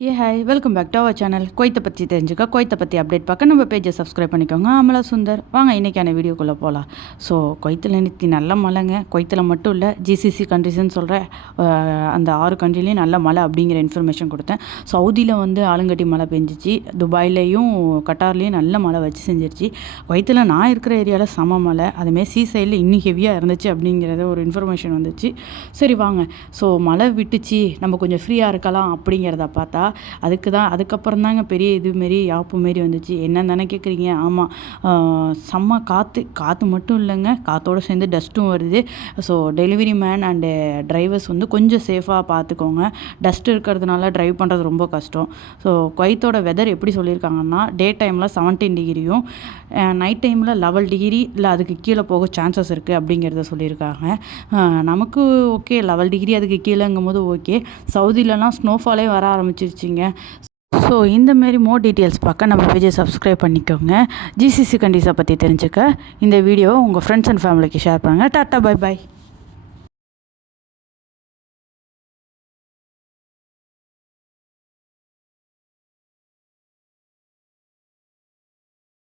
Hi welcome back to our channel. குவைத்தை பற்றி தெரிஞ்சுக்க, குவைத்தை பற்றி அப்டேட் பார்க்க நம்ம பேஜை சப்ஸ்கிரைப் பண்ணிக்கோங்க. அமலா சுந்தர். வாங்க இன்றைக்கான வீடியோக்குள்ளே போகலாம். ஸோ குவைத்தில் நேற்று நல்ல மழைங்க. குவைத்தில் மட்டும் இல்லை, ஜிசிசி கண்ட்ரிஸ்ன்னு சொல்கிற அந்த 6 கண்ட்ரிலையும் நல்ல மழை அப்படிங்கிற இன்ஃபர்மேஷன் கொடுத்தேன். சவுதியில் வந்து ஆளுங்கட்டி மழை பெஞ்சிச்சு, துபாயிலையும் கட்டார்லேயும் நல்ல மழை வச்சு செஞ்சிருச்சு. குவைத்தில் நான் இருக்கிற ஏரியாவில் செம மழை, அதுமாரி சீ சைடில் இன்னும் ஹெவியாக இருந்துச்சு அப்படிங்கிறத ஒரு இன்ஃபர்மேஷன் வந்துச்சு. சரி வாங்க, ஸோ மழை விட்டுச்சு, நம்ம கொஞ்சம் ஃப்ரீயாக இருக்கலாம் அப்படிங்கிறத பார்த்தா அதுக்கப்புறம் தாங்க பெரிய இதுமாரி யாப்பு மாரி வந்துச்சு. என்னன்னு தானே கேட்குறீங்க? ஆமாம், செம்ம காற்று மட்டும் இல்லைங்க, காற்றோடு சேர்ந்து டஸ்ட்டும் வருது. So delivery man and drivers வந்து கொஞ்சம் சேஃபாக பார்த்துக்கோங்க. டஸ்ட் இருக்கிறதுனால ட்ரைவ் பண்ணுறது ரொம்ப கஷ்டம். ஸோ குவைத்தோட வெதர் எப்படி சொல்லியிருக்காங்கன்னா, டே டைமில் 17 டிகிரியும் நைட் டைமில் 11 டிகிரி இல்லை அதுக்கு கீழே போக சான்சஸ் இருக்குது அப்படிங்கிறத சொல்லியிருக்காங்க. நமக்கு ஓகே, 11 டிகிரி அதுக்கு கீழேங்கும் போது ஓகே. சவுதியிலலாம் ஸ்னோஃபாலே வர ஆரம்பிச்சிருச்சிங்க. ஸோ இந்தமாரி மோர் டீட்டெயில்ஸ் பார்க்க நம்ம பேஜை சப்ஸ்கிரைப் பண்ணிக்கோங்க. ஜிசிசி கண்ட்ரிஸை பற்றி தெரிஞ்சுக்க இந்த வீடியோவை உங்கள் ஃப்ரெண்ட்ஸ் அண்ட் ஃபேமிலிக்கு ஷேர் பண்ணுங்கள். Tata, bye bye.